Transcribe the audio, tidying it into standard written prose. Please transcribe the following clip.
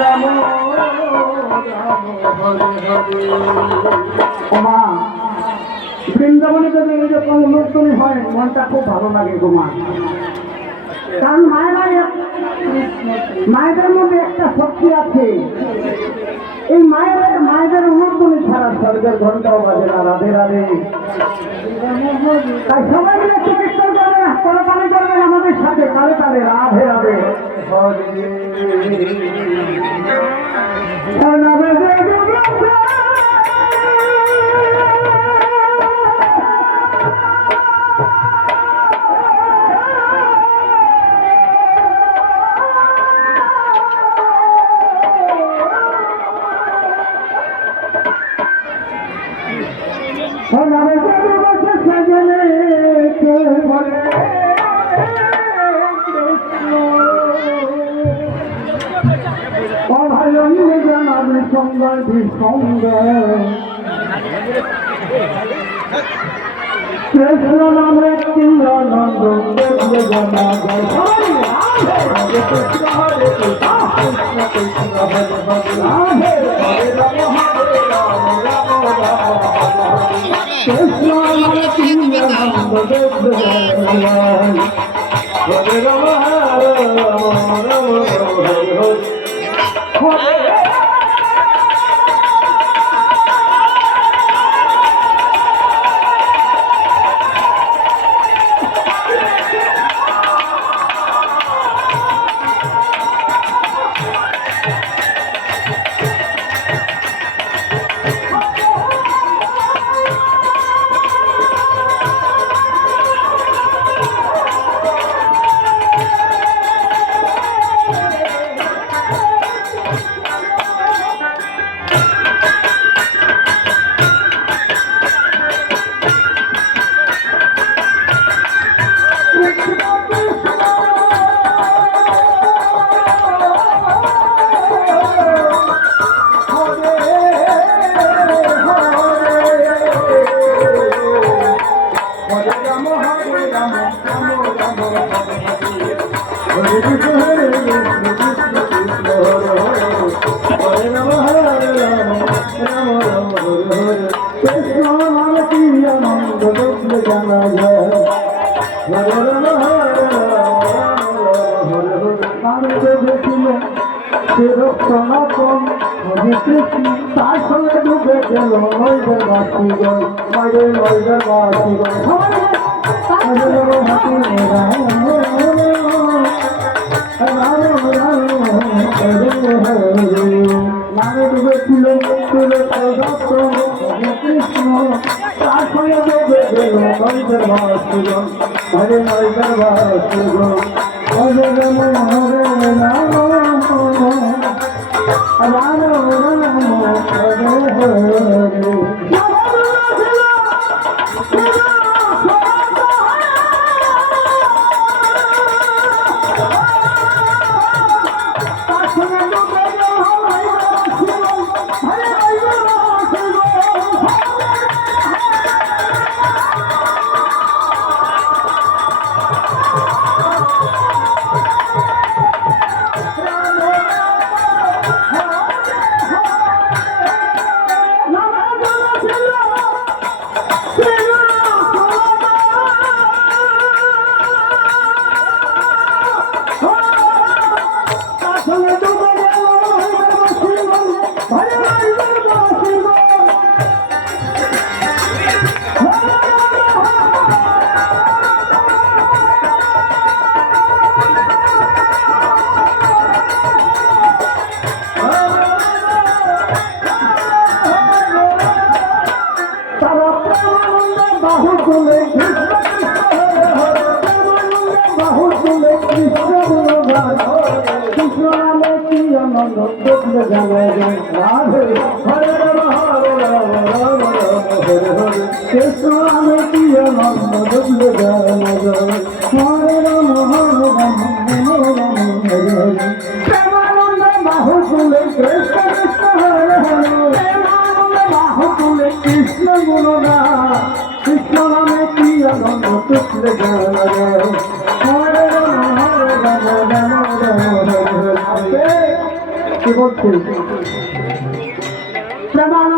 রাম মা বৃন্দাবনে যদি এই রকম অনুষ্ঠান হয় মনটা খুব ভালো লাগে গো মা। কারণ মায়েদের মধ্যে একটা শক্তি আছে, এই মায়েদের অনুর্বণী ছাড়া স্বর্গের ঘন্টাও বাজে না। রাধে রাধে। তাই সবাই মিলে চিকিৎসা করবে, করপানি করবেন আমাদের সাথে কালে কালে। রাধে রাধে। কৃষ্ণ নামে কিন্দ্রানন্দ জনা জয় কৃষ্ণ হরে কৃষ্ণ কৃষ্ণ কৃষ্ণ হরে হরে রাধে হরে রাম হরে রাম রাম রাম কৃষ্ণ নামে কিন্দ্রানন্দ জয় হরে রাম হরে রাম রাম হরে হরে। সনাতন হরে কৃষ্ণ তার সঙ্গে ডুবে গেল নৈবের বাসীগণ, নৈবের বাসীগণ নামে ডুবেছিল কৃষ্ণ তার সঙ্গে ডুবে গেল নৈবের বাসীগণ, হরে নৈবের বাসীগণ হরে রাম হরে রাম রাম রাম হরে হরে। কৃষ্ণ আমি কি আনন্দ ডুবলে হরে রাম হরে রাম রাম রাম প্রেমানন্দ বাহু তুলে কৃষ্ণ কৃষ্ণ হরে হরে প্রেমানন্দ বাহু তুলে কৃষ্ণ গুণগান কৃষ্ণ নামে কি আনন্দ ডুবলে হরে রাম হরে রাম রাম রাম হরে হরে বলছে প্রেমানন্দ